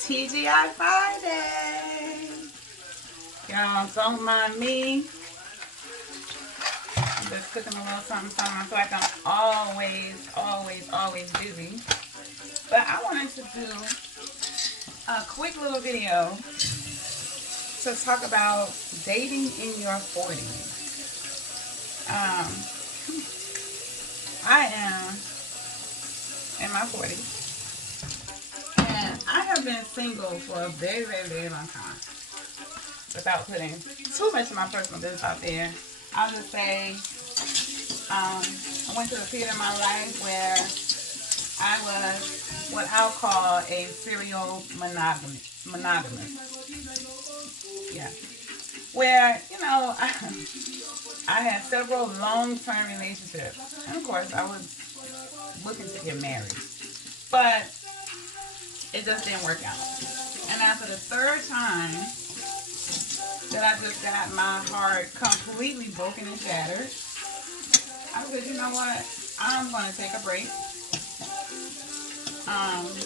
TGI Friday. Y'all don't mind me. I'm just cooking a little something. I feel like I'm always busy. But I wanted to do a quick little video to talk about dating in your 40s. I am in my 40s. And I have been single for a very long time. Without putting too much of my personal business out there, I'll just say I went through a period in my life where I was what I'll call a serial monogamous. Yeah. Where, I had several long-term relationships. And of course, I was looking to get married. But it just didn't work out. And after the third time that I just got my heart completely broken and shattered, I said, you know what? I'm going to take a break.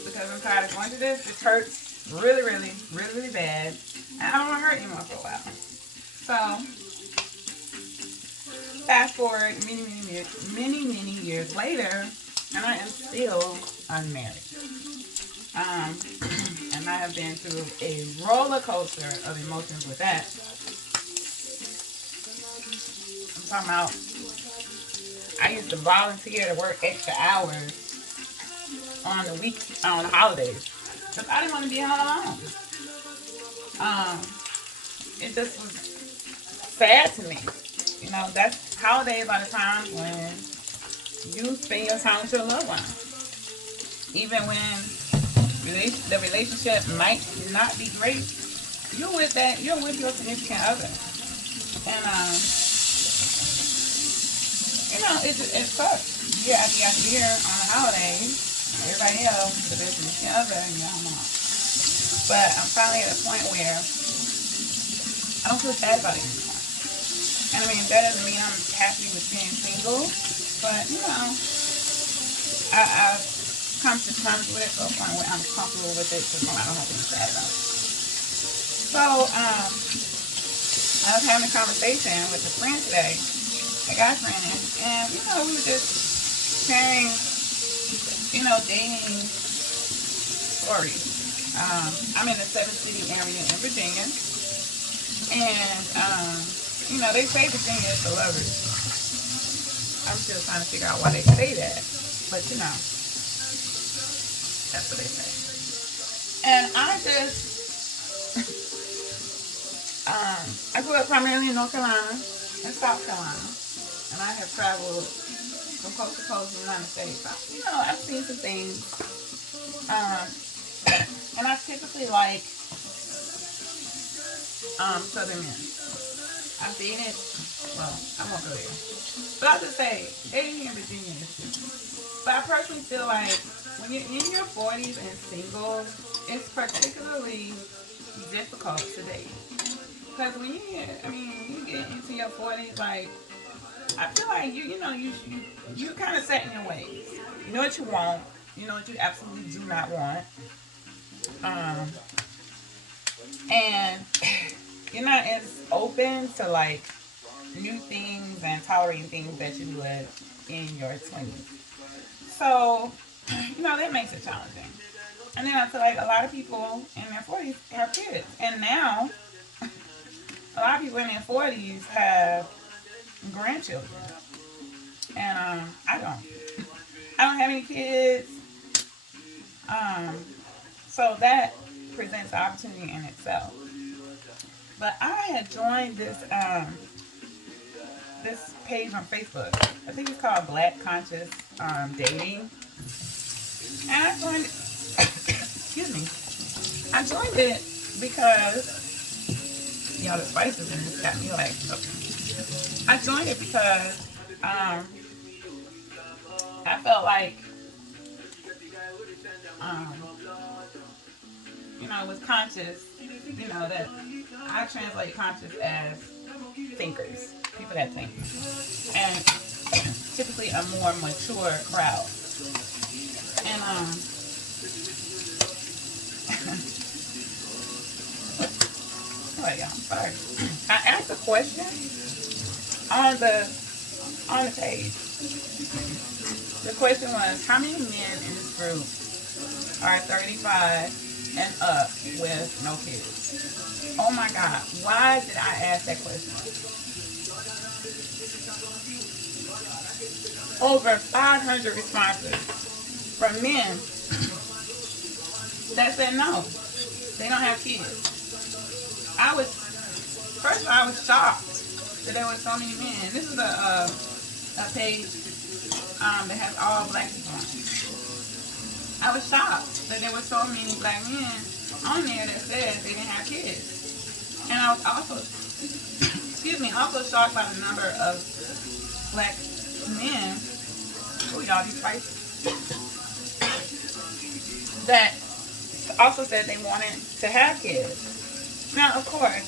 Because I'm tired of going through this. It hurts really bad. And I don't want to hurt anymore for a while. So, fast forward many years later, and I am still unmarried. And I have been through a roller coaster of emotions with that. I'm talking about, I used to volunteer to work extra hours on the holidays, because I didn't want to be home alone. It just was sad to me. That's holidays are the times when you spend your time with your loved ones. Even when the relationship might not be great, you're with your significant other. And it sucks. Yeah, after year on the holidays, everybody else, the significant other, and you're home. But I'm finally at a point where I don't feel bad about it anymore. And I mean, that doesn't mean I'm happy with being single, but I've come to terms with it to a point where I'm comfortable with it, so I don't have to be sad about it. So, I was having a conversation with a friend today, a guy friend, and we were just sharing, dating stories. I'm in the 7-city area in Virginia, and they say Virginia is the lovers. I'm still trying to figure out why they say that, but that's what they say. And I grew up primarily in North Carolina and South Carolina, and I have traveled from coast to coast in the United States. I've seen some things, and I typically like Southern men. I've dated, well, I won't go there, but I'll just say dating in Virginia is different. But I personally feel like when you're in your 40s and single, it's particularly difficult to date. Because when you get into your 40s, like, I feel like you kind of set in your ways. You know what you want. You know what you absolutely do not want. And you're not as open to like new things and tolerating things that you would in your 20s. So, that makes it challenging. And then I feel like a lot of people in their 40s have kids. And now, a lot of people in their 40s have grandchildren. And I don't. I don't have any kids. So that presents an opportunity in itself. But I had joined this page on Facebook. I think it's called Black Conscious Dating. And I joined it. Excuse me. I joined it because the spices in this got me like. Okay. I joined it because I felt like it was conscious. That I translate conscious as thinkers, people that think, and typically a more mature crowd. And oh yeah, I'm sorry. I asked a question on the page. The question was, how many men in this group are 35 and up with no kids? Oh my God, why did I ask that question? Over 500 responses from men that said no, they don't have kids. I was, first of all, I was shocked that there were so many men. This is a page that has all black people on it. I was shocked that there were so many black men on there that said they didn't have kids. And I was also, excuse me, also shocked by the number of black men, oh y'all be spicy, that also said they wanted to have kids. Now, of course,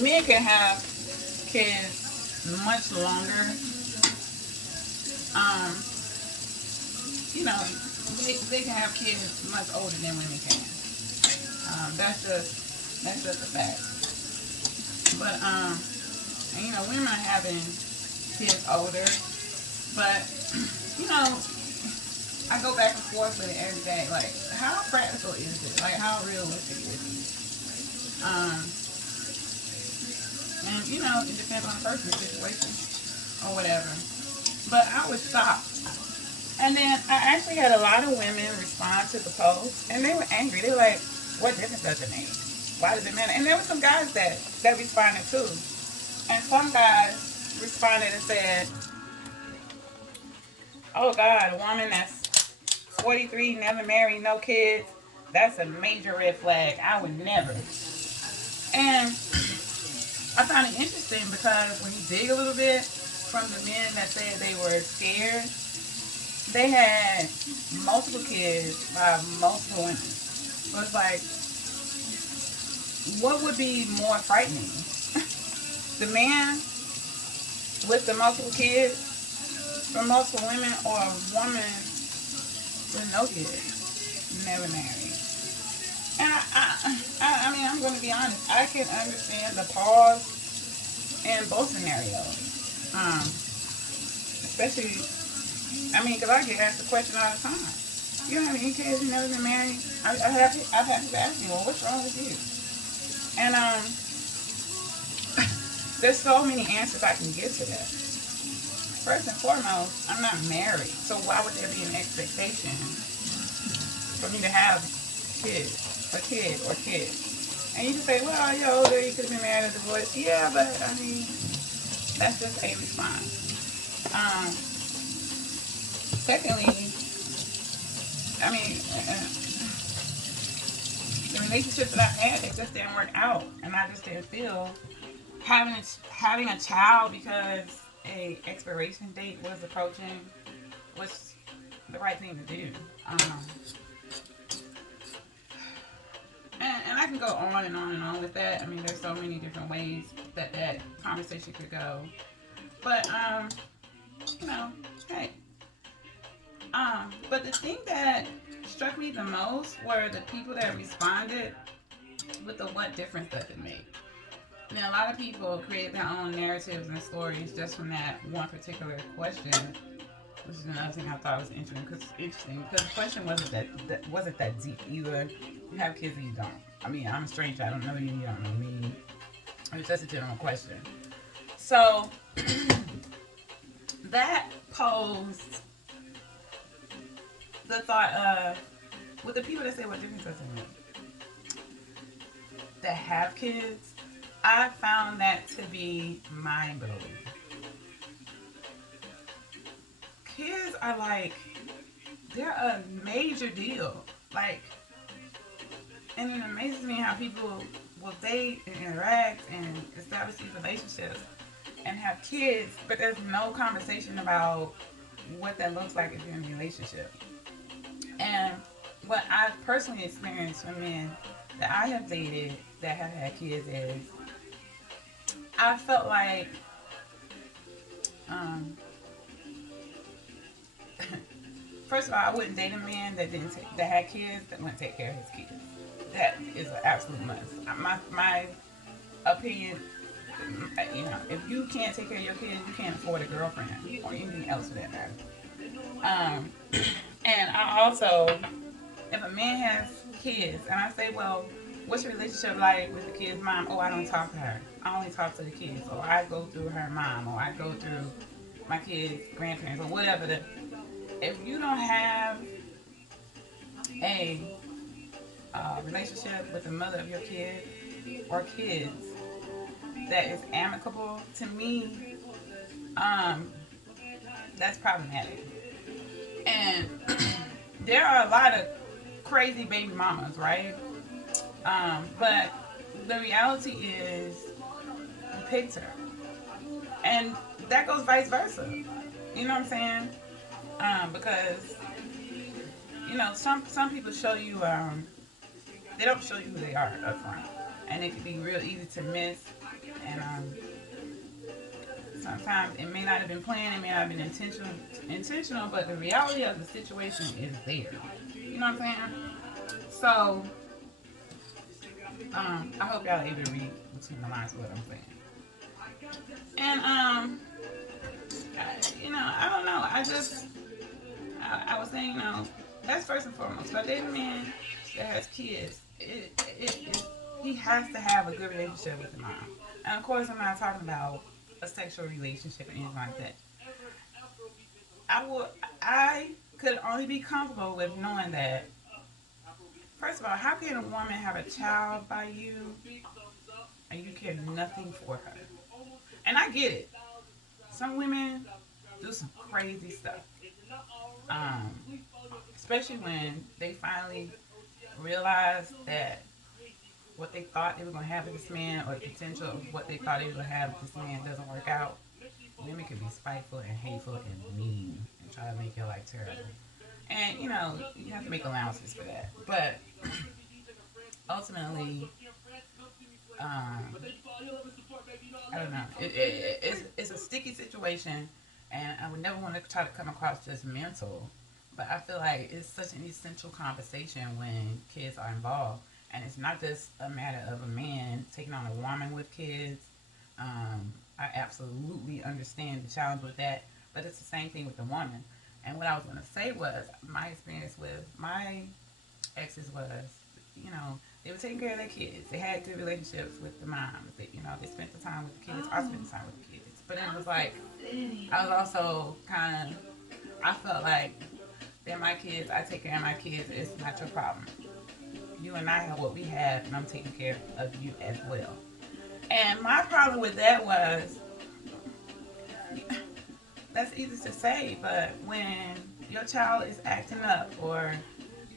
men can have kids much longer. Um, they can have kids much older than women can. That's just a fact. But women are having kids older. But you know, I go back and forth with it every day. Like, how practical is it? Like, how realistic is it? And it depends on the person's situation or whatever. But I was shocked. And then I actually had a lot of women respond to the post, and they were angry. They were like, "What difference does it make? Why does it matter?" And there were some guys that responded too, and some guys responded and said, "Oh God, a woman that's 43, never married, no kids, that's a major red flag. I would never." And I found it interesting because when you dig a little bit from the men that said they were scared, they had multiple kids by multiple women. So it's like, what would be more frightening? The man with the multiple kids from multiple women, or a woman with no kids, never married? And I mean, I'm going to be honest. I can understand the pause in both scenarios. Especially, I mean, because I get asked the question all the time. You don't have any kids, you never been married. I've had people ask me, well, what's wrong with you? And there's so many answers I can give to that. First and foremost, I'm not married, so why would there be an expectation for me to have kids, a kid, or kids? And you can say, well, you're older, you could have been married or divorced. Yeah, but I mean, that's just a response. Secondly, I mean, the relationships that I've had, they just didn't work out, and I just didn't feel having a child because a expiration date was approaching was the right thing to do. And I can go on and on and on with that. I mean, there's so many different ways that conversation could go. But hey. But the thing that struck me the most were the people that responded with the what difference does it make? Now, a lot of people create their own narratives and stories just from that one particular question, which is another thing I thought was interesting. Because the question wasn't that deep. Either you have kids or you don't. I mean, I'm a stranger. I don't know you. You don't know me. It's just a general question. So that posed the thought of, with the people that say what difference does it make, that have kids, I found that to be mind blowing. Kids are like, they're a major deal. Like, and it amazes me how people will date and interact and establish these relationships and have kids, but there's no conversation about what that looks like if you're in a relationship. And what I've personally experienced from men that I have dated that have had kids is I felt like um, first of all, I wouldn't date a man that had kids that wouldn't take care of his kids. That is an absolute must. My opinion, if you can't take care of your kids, you can't afford a girlfriend or anything else for that matter. Um, and I also, if a man has kids, and I say, well, what's your relationship like with the kid's mom? Oh, I don't talk to her. I only talk to the kids. Or I go through her mom. Or I go through my kids' grandparents. Or whatever. If you don't have a relationship with the mother of your kid or kids that is amicable, to me, um, that's problematic. And there are a lot of crazy baby mamas, right? But the reality is, you picked her, and that goes vice versa. You know what I'm saying? Because some people show you they don't show you who they are up front, and it can be real easy to miss. And sometimes it may not have been planned, it may not have been intentional, but the reality of the situation is there. You know what I'm saying? So I hope y'all are able to read between the lines of what I'm saying. And I don't know. I was saying, that's first and foremost. If I date a man that has kids, he has to have a good relationship with the mom. And of course, I'm not talking about a sexual relationship or anything like that. I could only be comfortable with knowing that. First of all, how can a woman have a child by you and you care nothing for her? And I get it. Some women do some crazy stuff. Um, Especially when they finally realize that what they thought they were going to have with this man or the potential of what they thought they were going to have with this man doesn't work out. Women can be spiteful and hateful and mean and try to make your life terrible. And, you have to make allowances for that. But ultimately, um, I don't know. It's a sticky situation, and I would never want to try to come across just mental. But I feel like it's such an essential conversation when kids are involved, and it's not just a matter of a man taking on a woman with kids. I absolutely understand the challenge with that, but it's the same thing with the woman. And what I was going to say was my experience with my exes was, they were taking care of their kids. They had good relationships with the moms. They spent the time with the kids. I spent the time with the kids. But it was like, I was also kind of, I felt like they're my kids. I take care of my kids. It's not your problem. You and I have what we have, and I'm taking care of you as well. And my problem with that was, that's easy to say, but when your child is acting up, or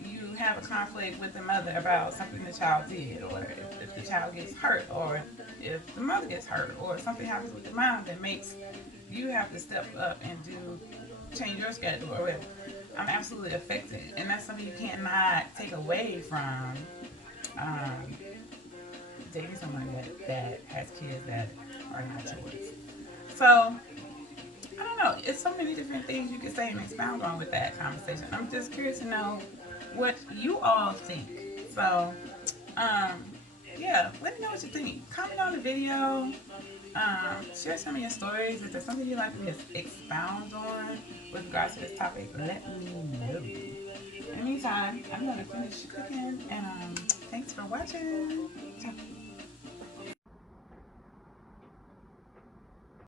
you have a conflict with the mother about something the child did, or if the child gets hurt, or if the mother gets hurt, or something happens with the mom that makes you have to step up and change your schedule, or whatever, I'm absolutely affected. And that's something you cannot take away from um, dating someone that has kids that are not yours. So, I don't know. It's so many different things you could say and expound on with that conversation. I'm just curious to know what you all think. So, um, yeah, let me know what you think. Comment on the video. Share some of your stories. If there's something you'd like me to expound on with regards to this topic, let me know. In the meantime, I'm going to finish cooking, and thanks for watching. Ciao.